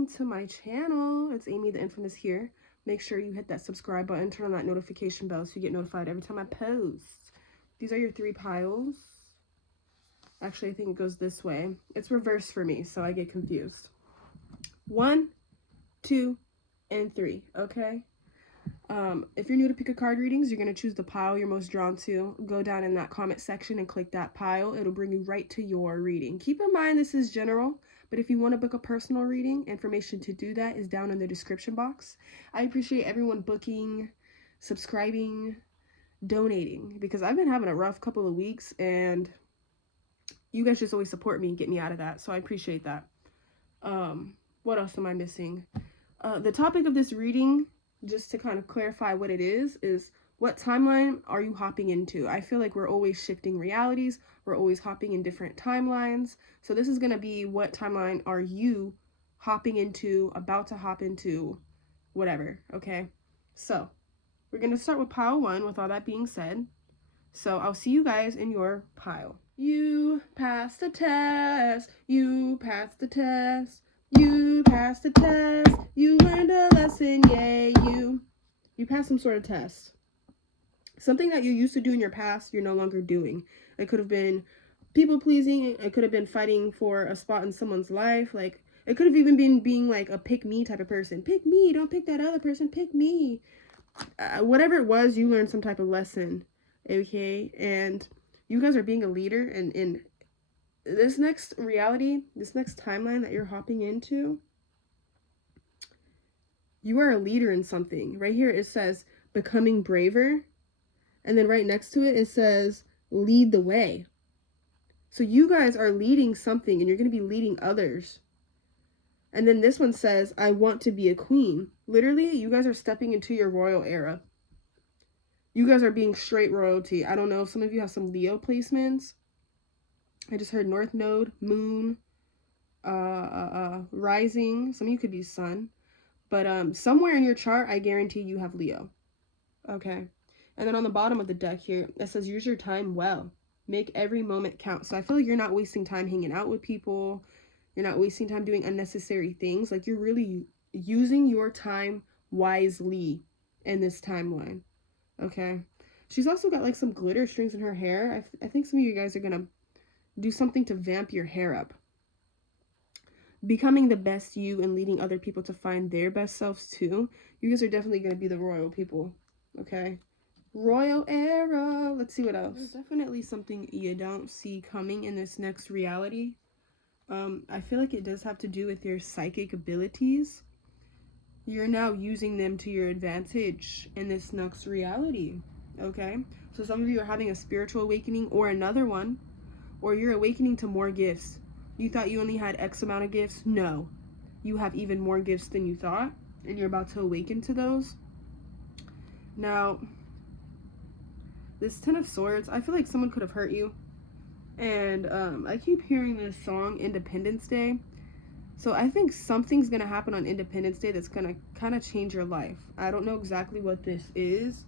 welcome to my channel. It's Aimee.The.Infamous here. Make sure you hit that subscribe button, turn on that notification bell so you get notified every time I post. These are your 3 piles. Actually, I think it goes this way. It's reversed for me, so I get confused. 1, 2, and 3, okay? If you're new to pick a card readings, you're going to choose the pile you're most drawn to. Go down in that comment section and click that pile. It'll bring you right to your reading. Keep in mind this is general, but if you want to book a personal reading, information to do that is down in the description box. I appreciate everyone booking, subscribing, donating, because I've been having a rough couple of weeks and you guys just always support me and get me out of that, so I appreciate that. What else am I missing? The topic of this reading, just to kind of clarify what it is what timeline are you hopping into? I feel like we're always shifting realities. We're always hopping in different timelines. So this is going to be what timeline are you hopping into, about to hop into, whatever, okay? So we're going to start with pile 1 with all that being said. So I'll see you guys in your pile. You passed the test. You passed the test. You passed the test. You learned a lesson, yay, you passed some sort of test. Something that you used to do in your past, you're no longer doing. It could have been people pleasing. It could have been fighting for a spot in someone's life. Like, it could have even been being like a pick me type of person. Pick me, don't pick that other person, pick me. Whatever it was, you learned some type of lesson, okay? And you guys are being a leader, and in this next reality, this next timeline that you're hopping into, you are a leader in something. Right here it says becoming braver, and then right next to it it says lead the way. So you guys are leading something and you're going to be leading others. And then this one says I want to be a queen. Literally, you guys are stepping into your royal era. You guys are being straight royalty. I don't know if some of you have some Leo placements. I just heard North Node, Moon, Rising. Some of you could be Sun. But somewhere in your chart, I guarantee you have Leo. Okay. And then on the bottom of the deck here, it says use your time well. Make every moment count. So I feel like you're not wasting time hanging out with people. You're not wasting time doing unnecessary things. Like, you're really using your time wisely in this timeline. Okay. She's also got like some glitter strings in her hair. I think some of you guys are going to do something to vamp your hair up. Becoming the best you and leading other people to find their best selves too. You guys are definitely going to be the royal people. Okay. Royal era. Let's see what else. There's definitely something you don't see coming in this next reality. I feel like it does have to do with your psychic abilities. You're now using them to your advantage in this next reality. Okay. So some of you are having a spiritual awakening, or another one, or you're awakening to more gifts. You thought you only had X amount of gifts. No, you have even more gifts than you thought, and you're about to awaken to those. Now, this 10 of Swords, I feel like someone could have hurt you. And I keep hearing this song, Independence Day. So I think something's going to happen on Independence Day that's going to kind of change your life. I don't know exactly what this is,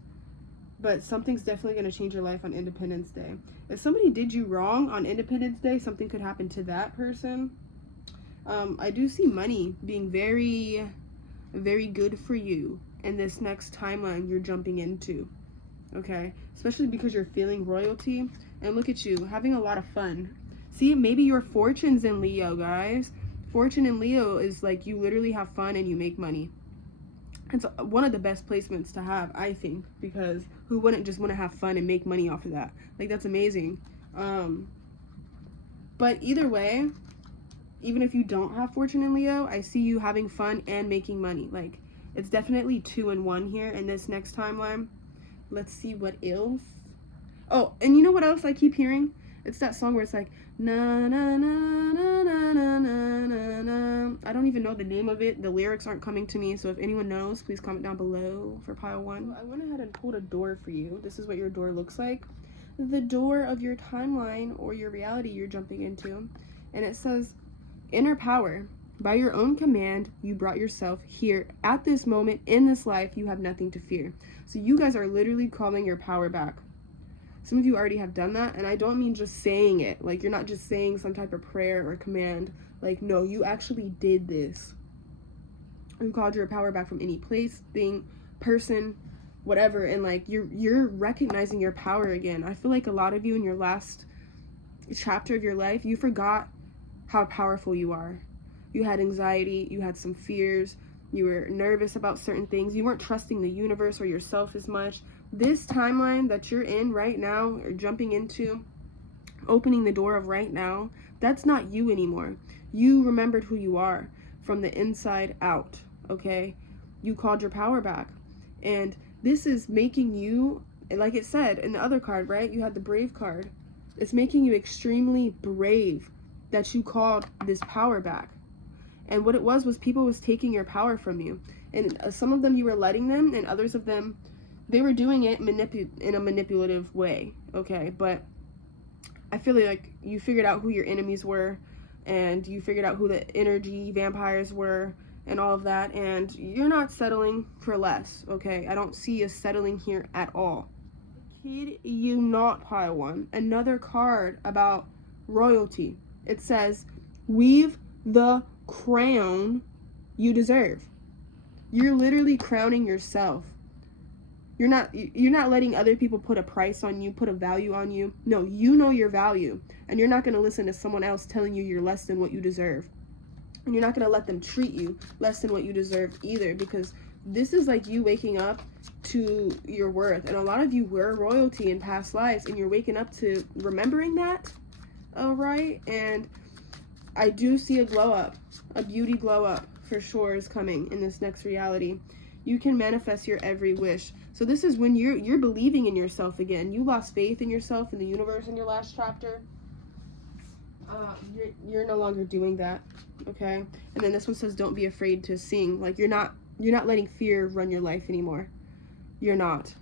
but something's definitely going to change your life on Independence Day. If somebody did you wrong on Independence Day, something could happen to that person. I do see money being very, very good for you in this next timeline you're jumping into. Okay? Especially because you're feeling royalty. And look at you, having a lot of fun. See, maybe your fortune's in Leo, guys. Fortune in Leo is like you literally have fun and you make money. It's one of the best placements to have, I think, because who wouldn't just want to have fun and make money off of that? Like, that's amazing. But either way, even if you don't have fortune in Leo, I see you having fun and making money. Like, it's definitely 2 in 1 here in this next timeline. Let's see what else. Oh, and you know what else I keep hearing? It's that song where it's like, na na na na na na na na. I don't even know the name of it. The lyrics aren't coming to me, so if anyone knows, please comment down below for pile 1. So I went ahead and pulled a door for you. This is what your door looks like. The door of your timeline or your reality you're jumping into. And it says, inner power. By your own command, you brought yourself here at this moment in this life. You have nothing to fear. So you guys are literally calling your power back. Some of you already have done that, and I don't mean just saying it. Like, you're not just saying some type of prayer or command. Like, no, you actually did this. You called your power back from any place, thing, person, whatever, and like you're recognizing your power again. I feel like a lot of you in your last chapter of your life, you forgot how powerful you are. You had anxiety, you had some fears, you were nervous about certain things, you weren't trusting the universe or yourself as much. This timeline that you're in right now, or jumping into, opening the door of right now, that's not you anymore. You remembered who you are from the inside out, okay? You called your power back. And this is making you, like it said in the other card, right? You had the brave card. It's making you extremely brave that you called this power back. And what it was people was taking your power from you. And some of them you were letting them, and others of them, they were doing it in a manipulative way, okay? But I feel like you figured out who your enemies were, and you figured out who the energy vampires were, and all of that, and you're not settling for less, okay? I don't see you settling here at all. Kid you not, pile one. Another card about royalty. It says, weave the crown you deserve. You're literally crowning yourself. You're not letting other people put a price on you, put a value on you. No, you know your value, and you're not going to listen to someone else telling you you're less than what you deserve. And you're not going to let them treat you less than what you deserve either, because this is like you waking up to your worth. And a lot of you were royalty in past lives, and you're waking up to remembering that, all right? And I do see a glow up, a beauty glow up for sure is coming in this next reality. You can manifest your every wish. So this is when you're believing in yourself again. You lost faith in yourself, in the universe in your last chapter. You're no longer doing that, okay? And then this one says, don't be afraid to sing. Like you're not letting fear run your life anymore. You're not.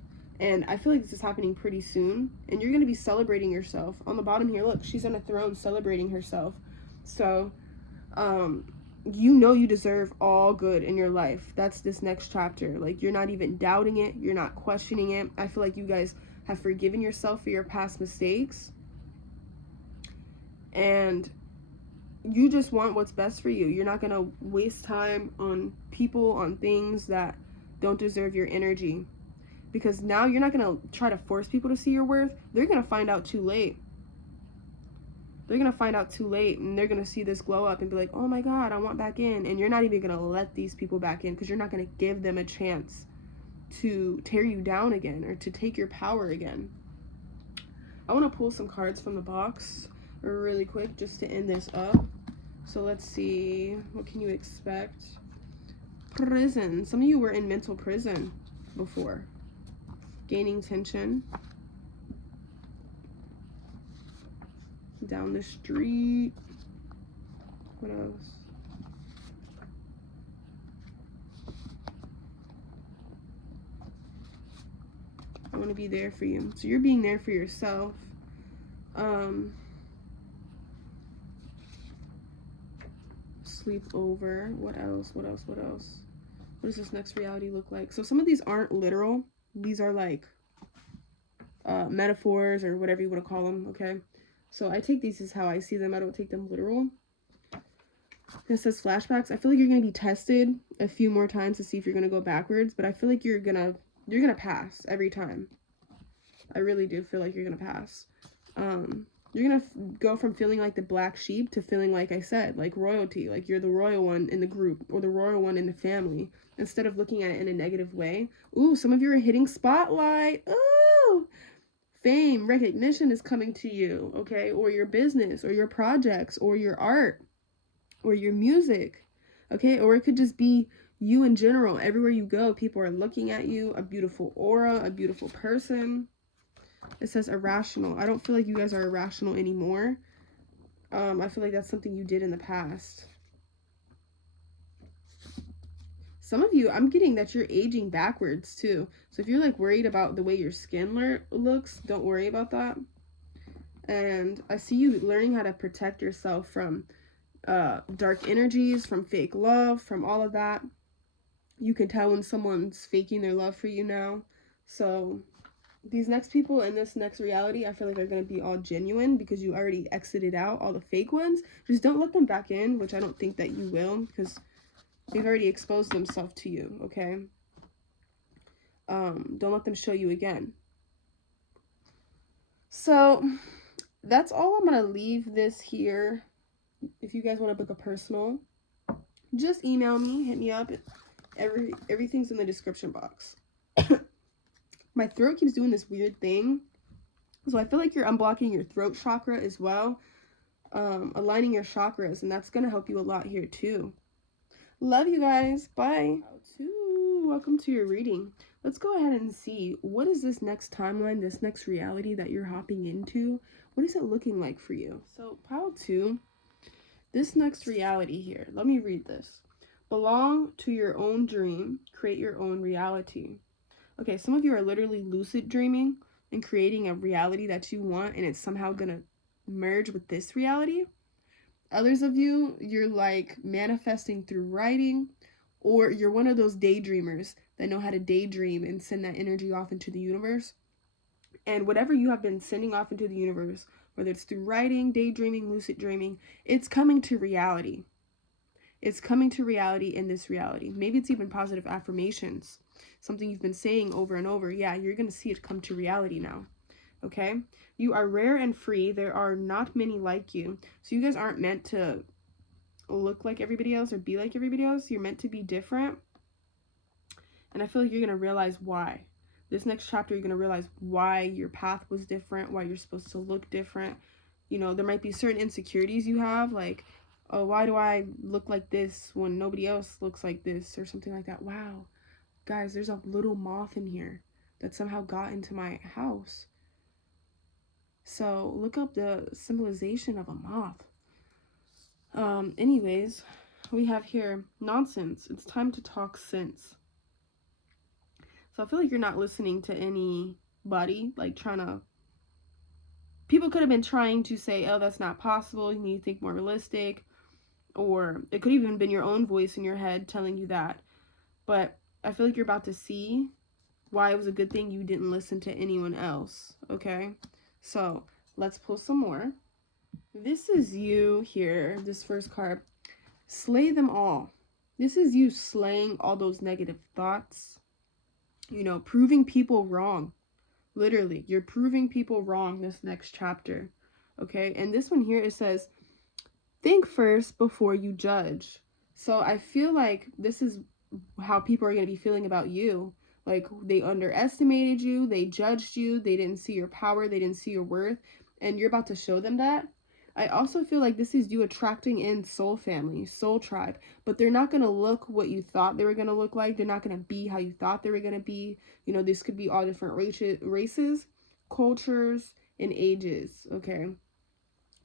And I feel like this is happening pretty soon. And you're going to be celebrating yourself. On the bottom here, look, she's on a throne celebrating herself. So, you know you deserve all good in your life. That's this next chapter. Like, you're not even doubting it. You're not questioning it. I feel like you guys have forgiven yourself for your past mistakes. And you just want what's best for you. You're not going to waste time on people, on things that don't deserve your energy. Because now you're not going to try to force people to see your worth. They're going to find out too late. They're going to find out too late, and they're going to see this glow up and be like, oh my God, I want back in. And you're not even going to let these people back in because you're not going to give them a chance to tear you down again or to take your power again. I want to pull some cards from the box really quick just to end this up. So let's see. What can you expect? Prison. Some of you were in mental prison before. Gaining tension. Down the street. What else? I want to be there for you. So you're being there for yourself. Sleep over. What else? What else? What else? What does this next reality look like? So some of these aren't literal. These are like metaphors or whatever you want to call them, okay? So I take these as how I see them. I don't take them literal. It says flashbacks. I feel like you're going to be tested a few more times to see if you're going to go backwards, but I feel like you're going to pass every time. I really do feel like you're going to pass. You're going to go from feeling like the black sheep to feeling, like I said, like royalty. Like you're the royal one in the group or the royal one in the family. Instead of looking at it in a negative way. Ooh, some of you are hitting spotlight. Ooh! Fame, recognition is coming to you, okay? Or your business, or your projects, or your art, or your music, okay? Or it could just be you in general. Everywhere you go, people are looking at you, a beautiful aura, a beautiful person. It says irrational. I don't feel like you guys are irrational anymore. I feel like that's something you did in the past. Some of you, I'm getting that you're aging backwards too. So if you're like worried about the way your skin looks, don't worry about that. And I see you learning how to protect yourself from dark energies, from fake love, from all of that. You can tell when someone's faking their love for you now. So these next people in this next reality, I feel like are going to be all genuine because you already exited out all the fake ones. Just don't let them back in, which I don't think that you will, because They've already exposed themselves to you, okay? Don't let them show you again. So that's all. I'm gonna leave this here. If you guys want to book a personal, just email me, hit me up. Everything's in the description box. My throat keeps doing this weird thing, so I feel like you're unblocking your throat chakra as well, aligning your chakras, and that's gonna help you a lot here too. Love you guys. Bye. Welcome to your reading. Let's go ahead and see, what is this next timeline, this next reality that you're hopping into? What is it looking like for you? So pile 2, this next reality here, let me read this. Belong to your own dream, create your own reality. Okay, some of you are literally lucid dreaming and creating a reality that you want, and it's somehow gonna merge with this reality. Others of you, you're like manifesting through writing, or you're one of those daydreamers that know how to daydream and send that energy off into the universe. And whatever you have been sending off into the universe, whether it's through writing, daydreaming, lucid dreaming, it's coming to reality. It's coming to reality in this reality. Maybe it's even positive affirmations, something you've been saying over and over. Yeah, you're going to see it come to reality now. Okay? You are rare and free. There are not many like you. So you guys aren't meant to look like everybody else or be like everybody else. You're meant to be different. And I feel like you're going to realize why. This next chapter, you're going to realize why your path was different, why you're supposed to look different. You know, there might be certain insecurities you have, like, oh, why do I look like this when nobody else looks like this, or something like that. Wow, guys, there's a little moth in here that somehow got into my house. So look up the symbolization of a moth. Anyways, we have here nonsense. It's time to talk sense. So I feel like you're not listening to anybody, like people could have been trying to say, oh, that's not possible, you need to think more realistic, or it could even been your own voice in your head telling you that. But I feel like you're about to see why it was a good thing you didn't listen to anyone else, okay? So let's pull some more. This is you here, this first card. Slay them all. This is you slaying all those negative thoughts, you know, proving people wrong. Literally, you're proving people wrong this next chapter, okay? And this one here, it says, think first before you judge. So I feel like this is how people are going to be feeling about you. Like, they underestimated you, they judged you, they didn't see your power, they didn't see your worth, and you're about to show them that. I also feel like this is you attracting in soul family, soul tribe, but they're not going to look what you thought they were going to look like. They're not going to be how you thought they were going to be. You know, this could be all different races, cultures, and ages, okay?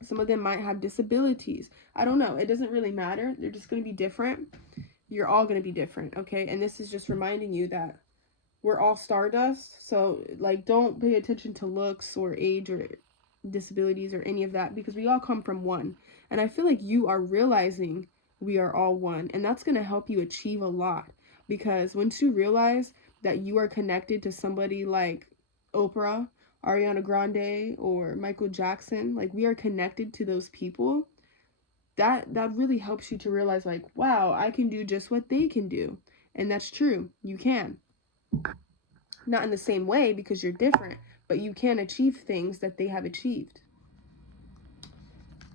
Some of them might have disabilities. I don't know. It doesn't really matter. They're just going to be different. You're all going to be different, okay? And this is just reminding you that we're all stardust. So, like, don't pay attention to looks or age or disabilities or any of that, because we all come from one. And I feel like you are realizing we are all one, and that's going to help you achieve a lot, because once you realize that you are connected to somebody like Oprah, Ariana Grande, or Michael Jackson, like, we are connected to those people, that really helps you to realize, like, wow, I can do just what they can do. And that's true. You can. Not in the same way, because you're different, but you can achieve things that they have achieved.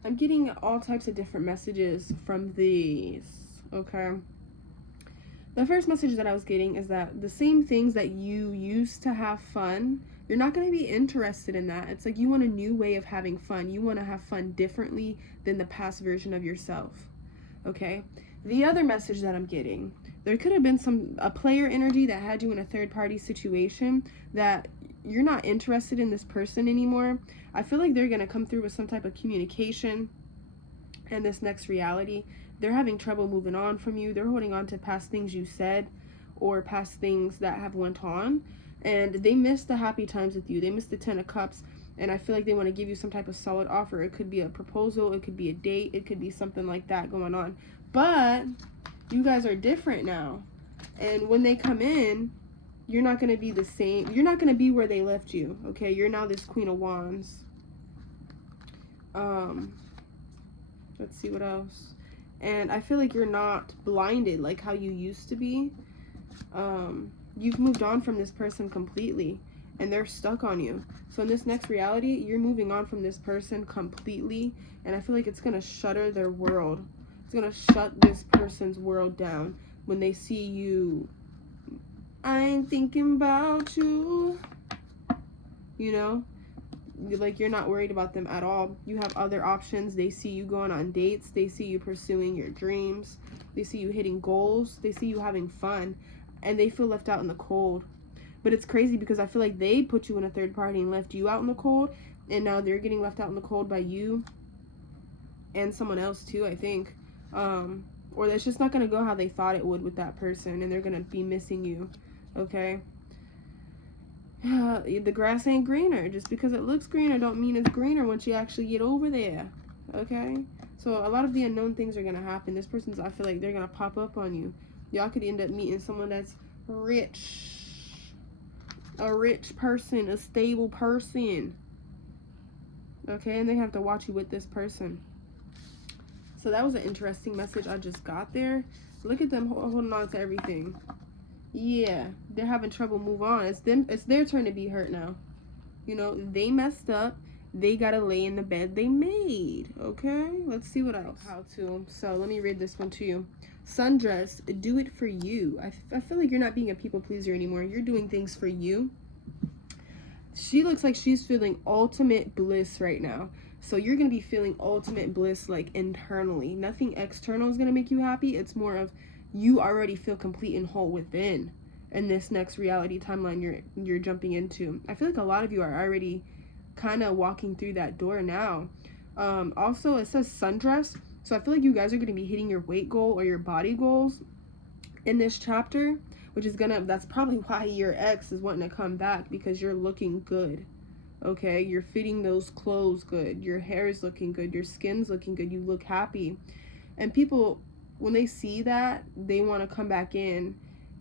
I'm getting all types of different messages from these, okay? The first message that I was getting is that the same things that you used to have fun, you're not going to be interested in that. It's like you want a new way of having fun. You want to have fun differently than the past version of yourself, okay? The other message that I'm getting, there could have been a player energy that had you in a third-party situation that you're not interested in this person anymore. I feel like they're going to come through with some type of communication in this next reality. They're having trouble moving on from you. They're holding on to past things you said or past things that have went on. And they miss the happy times with you. They miss the 10 of Cups. And I feel like they want to give you some type of solid offer. It could be a proposal. It could be a date. It could be something like that going on. But you guys are different now. And when they come in, you're not going to be the same. You're not going to be where they left you. Okay? You're now this Queen of Wands. Let's see what else. And I feel like you're not blinded like how you used to be. You've moved on from this person completely, and they're stuck on you. So in this next reality, you're moving on from this person completely, and I feel like it's gonna shutter their world. It's gonna shut this person's world down when they see you. I ain't thinking about you. You know, like you're not worried about them at all. You have other options. They see you going on dates. They see you pursuing your dreams. They see you hitting goals. They see you having fun, and they feel left out in the cold. But it's crazy because I feel like they put you in a third party and left you out in the cold, and now they're getting left out in the cold by you and someone else too, I think. Or that's just not going to go how they thought it would with that person, and they're going to be missing you, okay? The grass ain't greener. Just because it looks greener don't mean it's greener once you actually get over there, okay? So a lot of the unknown things are going to happen. This person's, I feel like they're going to pop up on you. Y'all could end up meeting someone that's rich. A rich person, a stable person, okay? And they have to watch you with this person. So that was an interesting message I just got there. Look at them holding on to everything. Yeah, they're having trouble move on. It's their turn to be hurt now. You know, they messed up. They gotta lay in the bed they made, okay? Let's see what else. How to. So let me read this one to you. Sundress, do it for you. I feel like you're not being a people pleaser anymore. You're doing things for you. She looks like she's feeling ultimate bliss right now. So you're going to be feeling ultimate bliss like internally. Nothing external is going to make you happy. It's more of you already feel complete and whole within in this next reality timeline you're jumping into. I feel like a lot of you are already kind of walking through that door now. Also, it says sundress. So I feel like you guys are going to be hitting your weight goal or your body goals in this chapter, which is that's probably why your ex is wanting to come back, because you're looking good, okay? You're fitting those clothes good, your hair is looking good, your skin's looking good, you look happy. And people, when they see that, they want to come back in,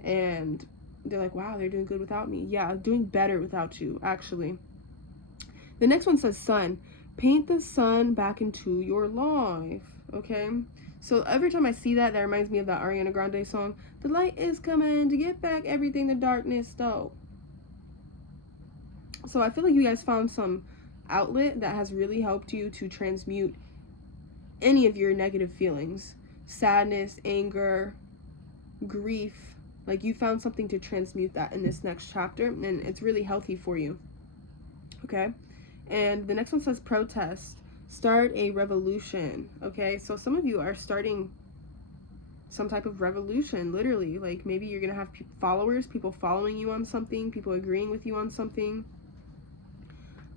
and they're like, wow, they're doing good without me. Yeah, doing better without you, actually. The next one says sun. Paint the sun back into your life, okay? So every time I see that, that reminds me of that Ariana Grande song, the light is coming to get back everything the darkness stole. So I feel like you guys found some outlet that has really helped you to transmute any of your negative feelings. Sadness, anger, grief. Like you found something to transmute that in this next chapter, and it's really healthy for you, okay? And the next one says protest. Start a revolution, okay? So some of you are starting some type of revolution, literally. Like maybe you're going to have followers, people following you on something, people agreeing with you on something.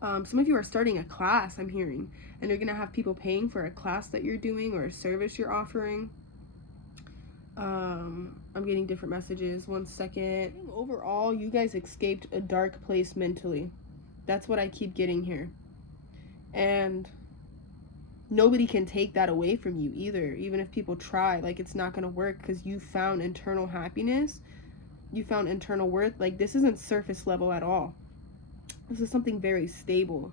Some of you are starting a class, I'm hearing, and you're going to have people paying for a class that you're doing or a service you're offering. I'm getting different messages. One second. Overall, you guys escaped a dark place mentally. That's what I keep getting here. And nobody can take that away from you either. Even if people try, like it's not going to work, because you found internal happiness. You found internal worth. Like this isn't surface level at all. This is something very stable.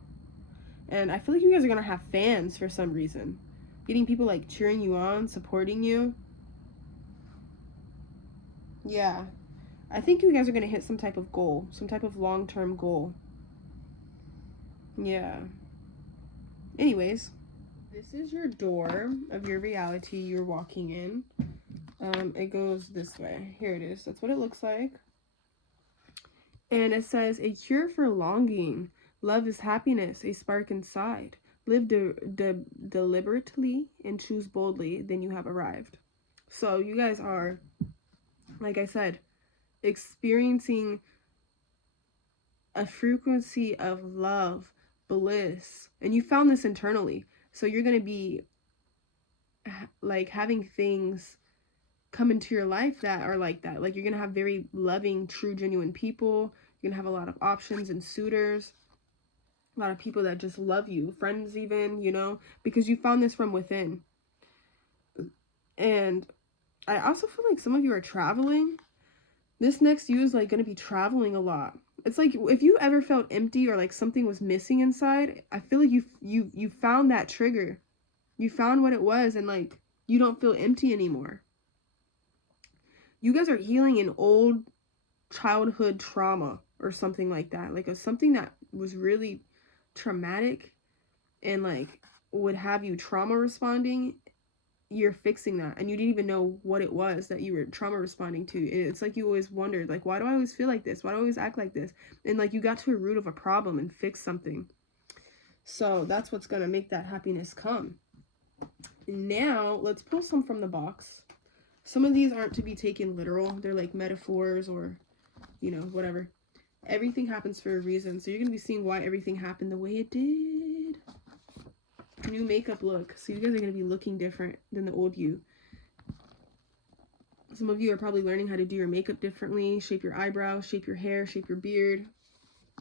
And I feel like you guys are going to have fans for some reason. Getting people like cheering you on, supporting you. Yeah. I think you guys are going to hit some type of goal, some type of long-term goal. Yeah. Anyways, this is your door of your reality you're walking in. It goes this way. Here it is. That's what it looks like. And it says, a cure for longing. Love is happiness, a spark inside. Live deliberately and choose boldly, then you have arrived. So you guys are, like I said, experiencing a frequency of love, bliss, and you found this internally. So you're going to be like having things come into your life that are like that. Like you're going to have very loving, true, genuine people. You're going to have a lot of options and suitors. A lot of people that just love you. Friends even, you know, because you found this from within. And I also feel like some of you are traveling. This next you is like going to be traveling a lot. It's like if you ever felt empty or like something was missing inside, I feel like you found that trigger. You found what it was, and like You don't feel empty anymore. You guys are healing an old childhood trauma or something like that. Like something that was really traumatic and like would have you trauma responding. You're fixing that, and you didn't even know what it was that you were trauma responding to. It's like you always wondered, like, why do I always feel like this? Why do I always act like this? And like you got to a root of a problem and fixed something. So that's what's gonna make that happiness come. Now let's pull some from the box. Some of these aren't to be taken literal. They're like metaphors or, you know, whatever. Everything happens for a reason. So you're gonna be seeing why everything happened the way it did. New makeup look. So you guys are going to be looking different than the old you. Some of you are probably learning how to do your makeup differently, shape your eyebrows, shape your hair, shape your beard,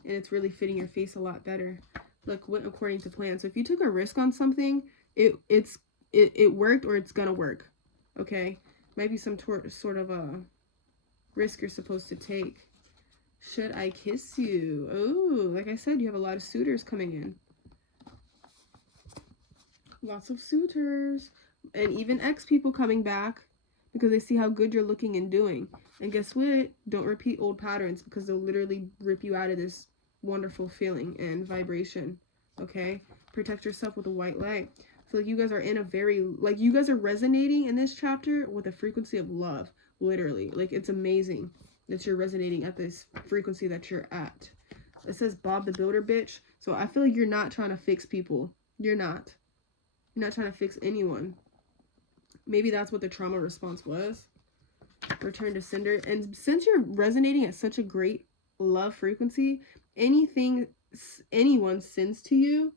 and it's really fitting your face a lot better. Look, went according to plan. So if you took a risk on something, it worked, or it's gonna work. Okay, might be some sort of a risk you're supposed to take. Should I kiss you? Oh, like I said, you have a lot of suitors coming in. Lots of suitors, and even ex people coming back because they see how good you're looking and doing. And guess what? Don't repeat old patterns, because they'll literally rip you out of this wonderful feeling and vibration. Okay, protect yourself with a white light. I feel like you guys are in a very, like, you guys are resonating in this chapter with a frequency of love. Literally, like, it's amazing that you're resonating at this frequency that you're at. It says Bob the Builder bitch, so I feel like you're not trying to fix people. You're not trying to fix anyone. Maybe that's what the trauma response was. Return to sender. And since you're resonating at such a great love frequency, anything anyone sends to you,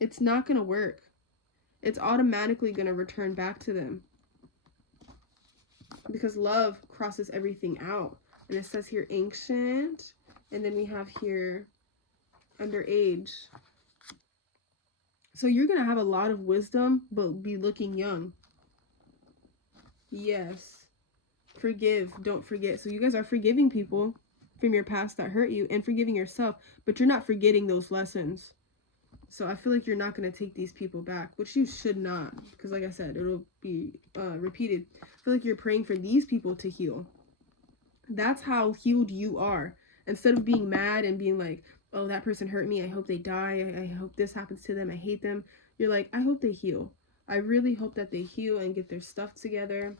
it's not going to work. It's automatically going to return back to them, because love crosses everything out. And it says here ancient, and then we have here underage. So you're going to have a lot of wisdom, but be looking young. Yes. Forgive. Don't forget. So you guys are forgiving people from your past that hurt you and forgiving yourself, but you're not forgetting those lessons. So I feel like you're not going to take these people back, which you should not, because like I said, it'll be repeated. I feel like you're praying for these people to heal. That's how healed you are. Instead of being mad and being like, oh, that person hurt me, I hope they die, I hope this happens to them, I hate them. You're like, I hope they heal. I really hope that they heal and get their stuff together.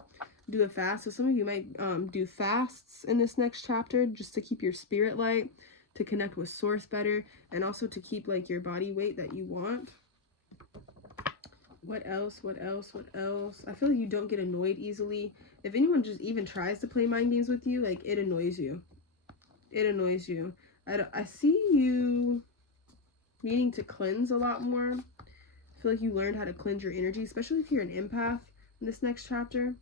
Do a fast. So some of you might do fasts in this next chapter, just to keep your spirit light, to connect with source better, and also to keep like your body weight that you want. What else? What else? What else? I feel like you don't get annoyed easily. If anyone just even tries to play mind games with you, like, it annoys you. It annoys you. I see you needing to cleanse a lot more. I feel like you learned how to cleanse your energy, especially if you're an empath in this next chapter.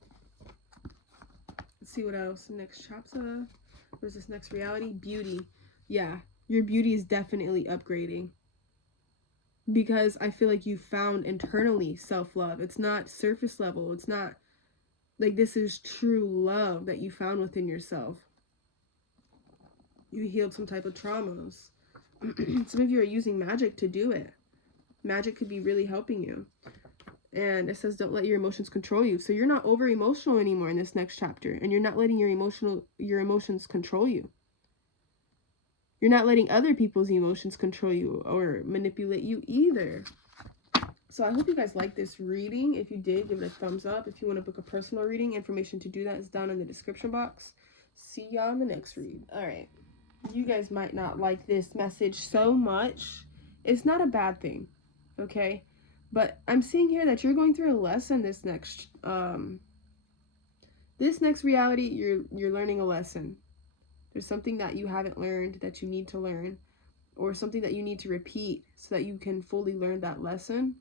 Let's see what else. Next chapter. Where's this next reality? Beauty. Yeah, your beauty is definitely upgrading, because I feel like you found internally self-love. It's not surface level. It's not like, this is true love that you found within yourself. You healed some type of traumas. Some of you are using magic to do it. Magic could be really helping you. And it says don't let your emotions control you. So you're not over emotional anymore in this next chapter, and you're not letting your emotions control you. You're not letting other people's emotions control you or manipulate you either. So I hope you guys like this reading. If you did, give it a thumbs up. If you want to book a personal reading, information to do that is down in the description box. See y'all in the next read. All right. You guys might not like this message so much. It's not a bad thing, okay? But I'm seeing here that you're going through a lesson this next reality. You're learning a lesson. There's something that you haven't learned that you need to learn, or something that you need to repeat so that you can fully learn that lesson.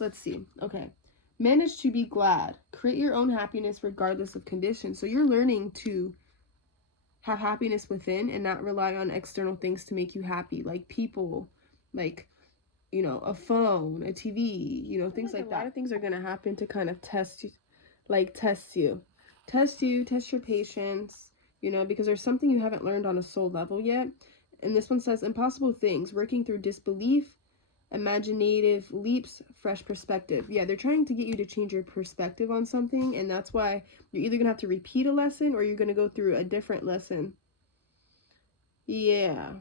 Let's see. Okay. Manage to be glad. Create your own happiness regardless of conditions. So you're learning to have happiness within and not rely on external things to make you happy, like people, like, you know, a phone, a TV, you know, things like that. A lot of things are going to happen to kind of test you, test your patience, you know, because there's something you haven't learned on a soul level yet. And this one says impossible things, working through disbelief Imaginative leaps, fresh perspective. Yeah, they're trying to get you to change your perspective on something, and that's why you're either going to have to repeat a lesson or you're going to go through a different lesson. Yeah.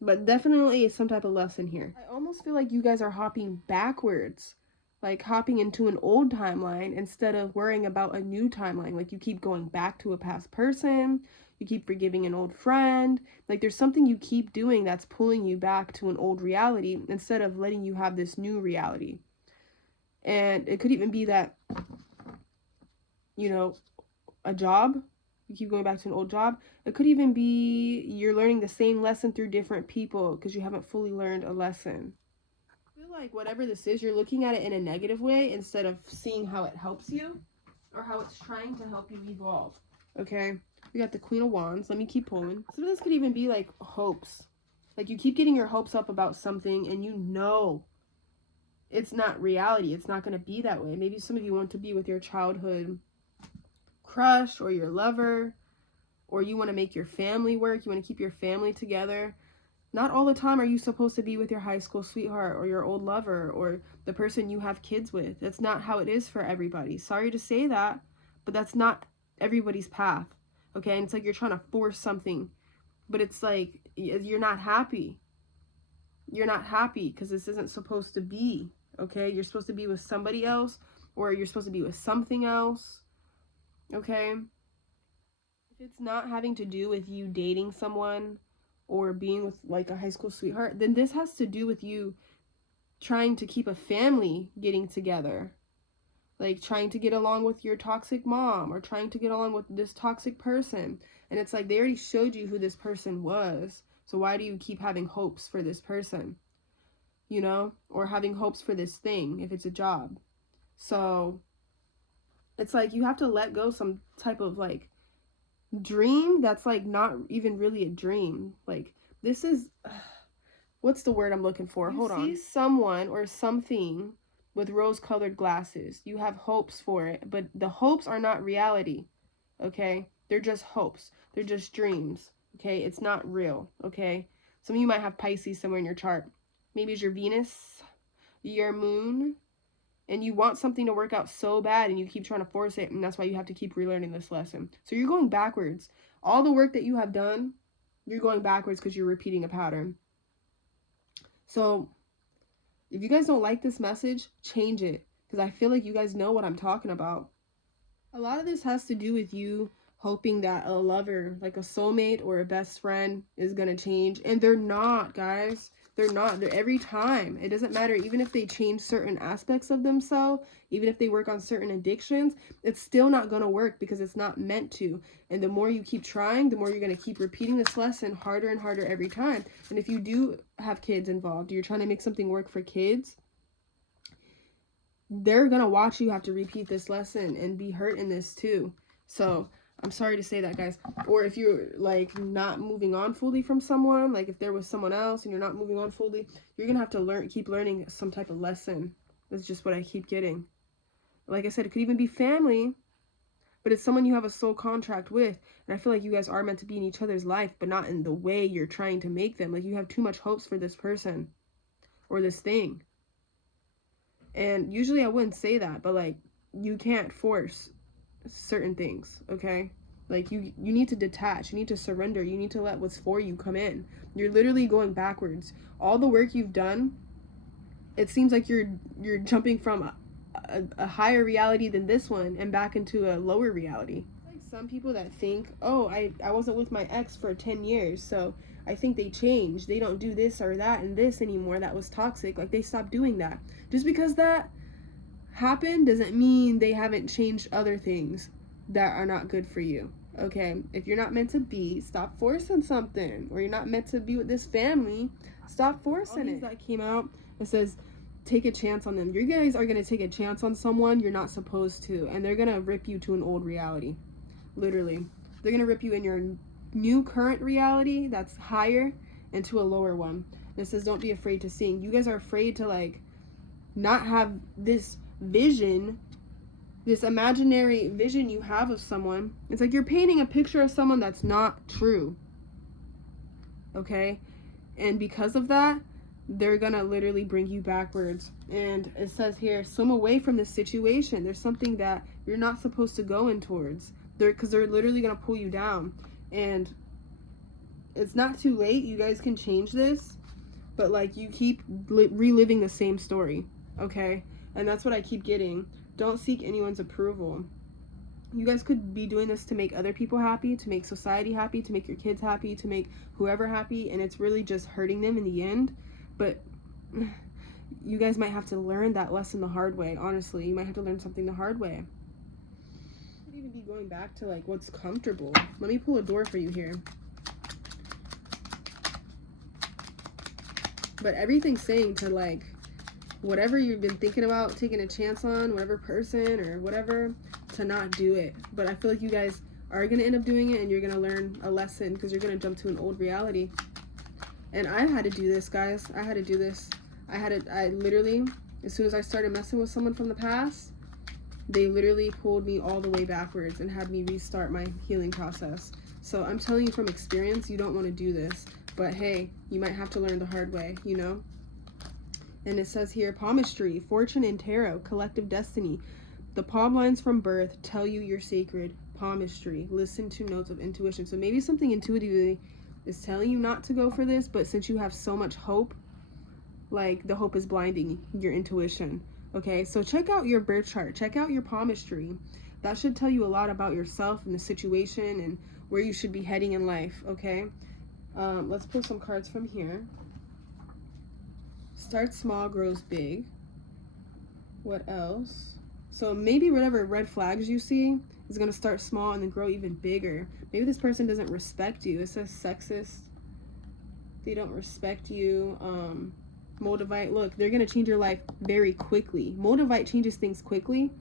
But definitely some type of lesson here. I almost feel like you guys are hopping backwards. Like hopping into an old timeline instead of worrying about a new timeline. Like you keep going back to a past person. You keep forgiving an old friend. Like there's something you keep doing that's pulling you back to an old reality instead of letting you have this new reality. And it could even be that, you know, a job. You keep going back to an old job. It could even be you're learning the same lesson through different people because you haven't fully learned a lesson. I feel like whatever this is, you're looking at it in a negative way instead of seeing how it helps you or how it's trying to help you evolve. Okay, we got the Queen of Wands. Let me keep pulling. Some of this could even be like hopes. Like you keep getting your hopes up about something and you know it's not reality. It's not going to be that way. Maybe some of you want to be with your childhood crush or your lover, or you want to make your family work. You want to keep your family together. Not all the time are you supposed to be with your high school sweetheart or your old lover or the person you have kids with. That's not how it is for everybody. Sorry to say that, but that's not everybody's path. Okay, and it's like you're trying to force something, but it's like you're not happy. You're not happy because this isn't supposed to be. Okay, you're supposed to be with somebody else, or you're supposed to be with something else. Okay, if it's not having to do with you dating someone or being with like a high school sweetheart, then this has to do with you trying to keep a family getting together. Like trying to get along with your toxic mom or trying to get along with this toxic person. And it's like they already showed you who this person was. So why do you keep having hopes for this person? You know? Or having hopes for this thing if it's a job. So it's like you have to let go some type of like dream that's like not even really a dream. Like this is what's the word I'm looking for? Hold on. You see someone or something with rose-colored glasses. You have hopes for it, but the hopes are not reality. Okay? They're just hopes. They're just dreams. Okay? It's not real. Okay? Some of you might have Pisces somewhere in your chart. Maybe it's your Venus, your moon, and you want something to work out so bad and you keep trying to force it, and that's why you have to keep relearning this lesson. So you're going backwards. All the work that you have done, you're going backwards because you're repeating a pattern. So if you guys don't like this message, change it, because I feel like you guys know what I'm talking about. A lot of this has to do with you hoping that a lover, like a soulmate or a best friend, is going to change. And they're not, guys. They're not. They're every time. It doesn't matter. Even if they change certain aspects of themselves, even if they work on certain addictions, it's still not going to work because it's not meant to. And the more you keep trying, the more you're going to keep repeating this lesson harder and harder every time. And if you do have kids involved, you're trying to make something work for kids, they're going to watch you have to repeat this lesson and be hurt in this too. So I'm sorry to say that, guys. Or if you're like not moving on fully from someone, like if there was someone else and you're not moving on fully, you're gonna have to keep learning some type of lesson. That's just what I keep getting. Like I said, it could even be family, but it's someone you have a soul contract with. And I feel like you guys are meant to be in each other's life, but not in the way you're trying to make them. Like you have too much hopes for this person or this thing. And usually I wouldn't say that, but like you can't force certain things, okay? Like you need to detach, you need to surrender, you need to let what's for you come in. You're literally going backwards. All the work you've done, it seems like you're jumping from a higher reality than this one and back into a lower reality. Like some people that think, oh, I wasn't with my ex for 10 years, so I think they changed. They don't do this or that and this anymore. That was toxic. Like they stopped doing that. Just because that happened doesn't mean they haven't changed other things that are not good for you. Okay, if you're not meant to be, stop forcing something. Or you're not meant to be with this family, stop forcing it. That came out, it says take a chance on them. You guys are going to take a chance on someone you're not supposed to, and they're going to rip you to an old reality. Literally, they're going to rip you in your new current reality that's higher into a lower one. It says don't be afraid to sing. You guys are afraid to like not have this vision, this imaginary vision you have of someone. It's like you're painting a picture of someone that's not true. Okay? And because of that, they're gonna literally bring you backwards. And it says here, swim away from this situation. There's something that you're not supposed to go in towards. Because they're literally gonna pull you down. And it's not too late. You guys can change this, but like you keep reliving the same story, okay? And that's what I keep getting. Don't seek anyone's approval. You guys could be doing this to make other people happy, to make society happy, to make your kids happy, to make whoever happy, and it's really just hurting them in the end. But you guys might have to learn that lesson the hard way. Honestly, you might have to learn something the hard way. You could even be going back to like what's comfortable. Let me pull a door for you here. But everything's saying to like whatever you've been thinking about taking a chance on, whatever person or whatever, to not do it. But I feel like you guys are going to end up doing it, and you're going to learn a lesson because you're going to jump to an old reality. And I had to do this, guys. I had to do this. I literally, as soon as I started messing with someone from the past, they literally pulled me all the way backwards and had me restart my healing process. So I'm telling you from experience, you don't want to do this. But hey, you might have to learn the hard way, you know? And it says here, palmistry, fortune and tarot, collective destiny. The palm lines from birth tell you you're sacred. Palmistry, listen to notes of intuition. So maybe something intuitively is telling you not to go for this, but since you have so much hope, like the hope is blinding your intuition. Okay, so check out your birth chart. Check out your palmistry. That should tell you a lot about yourself and the situation and where you should be heading in life, okay? Let's pull some cards from here. Start small, grows big. What else? So maybe whatever red flags you see is going to start small and then grow even bigger. Maybe this person doesn't respect you. It says sexist. They don't respect you. Moldavite. Look, they're going to change your life very quickly. Moldavite changes things quickly.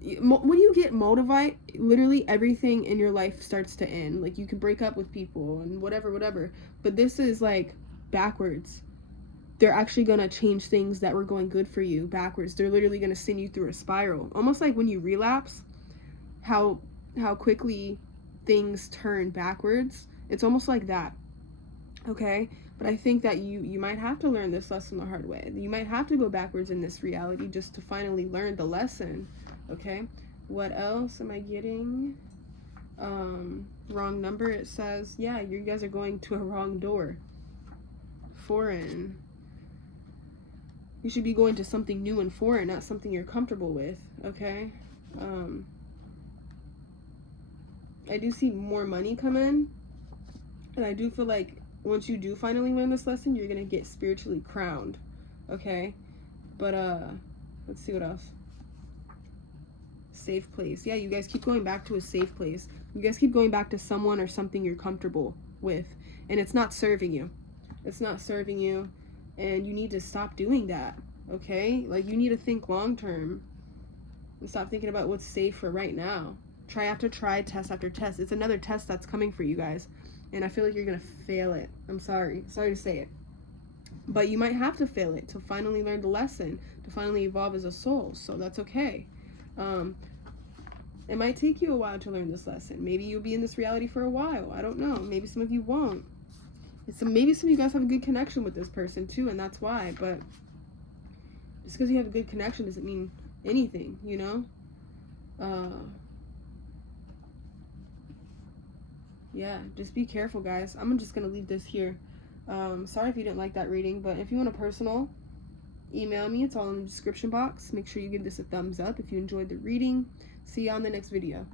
When you get Moldavite, literally everything in your life starts to end. Like you can break up with people and whatever. But this is like backwards. They're actually going to change things that were going good for you backwards. They're literally going to send you through a spiral. Almost like when you relapse, how quickly things turn backwards. It's almost like that. Okay? But I think that you might have to learn this lesson the hard way. You might have to go backwards in this reality just to finally learn the lesson. Okay? What else am I getting? Wrong number. It says, yeah, you guys are going to a wrong door. Foreign. You should be going to something new and foreign, not something you're comfortable with, okay? I do see more money come in, and I do feel like once you do finally learn this lesson, you're going to get spiritually crowned, okay? But, let's see what else. Safe place. Yeah, you guys keep going back to a safe place. You guys keep going back to someone or something you're comfortable with, and it's not serving you. It's not serving you. And you need to stop doing that, okay? Like, you need to think long term and stop thinking about what's safe for right now. Try after try, test after test. It's another test that's coming for you guys. And I feel like you're going to fail it. I'm sorry. Sorry to say it. But you might have to fail it to finally learn the lesson, to finally evolve as a soul. So that's okay. It might take you a while to learn this lesson. Maybe you'll be in this reality for a while. I don't know. Maybe some of you won't. So maybe some of you guys have a good connection with this person too, and that's why. But just because you have a good connection doesn't mean anything, you know? Yeah, just be careful, guys. I'm just going to leave this here. Sorry if you didn't like that reading, but if you want a personal, email me. It's all in the description box. Make sure you give this a thumbs up if you enjoyed the reading. See you on the next video.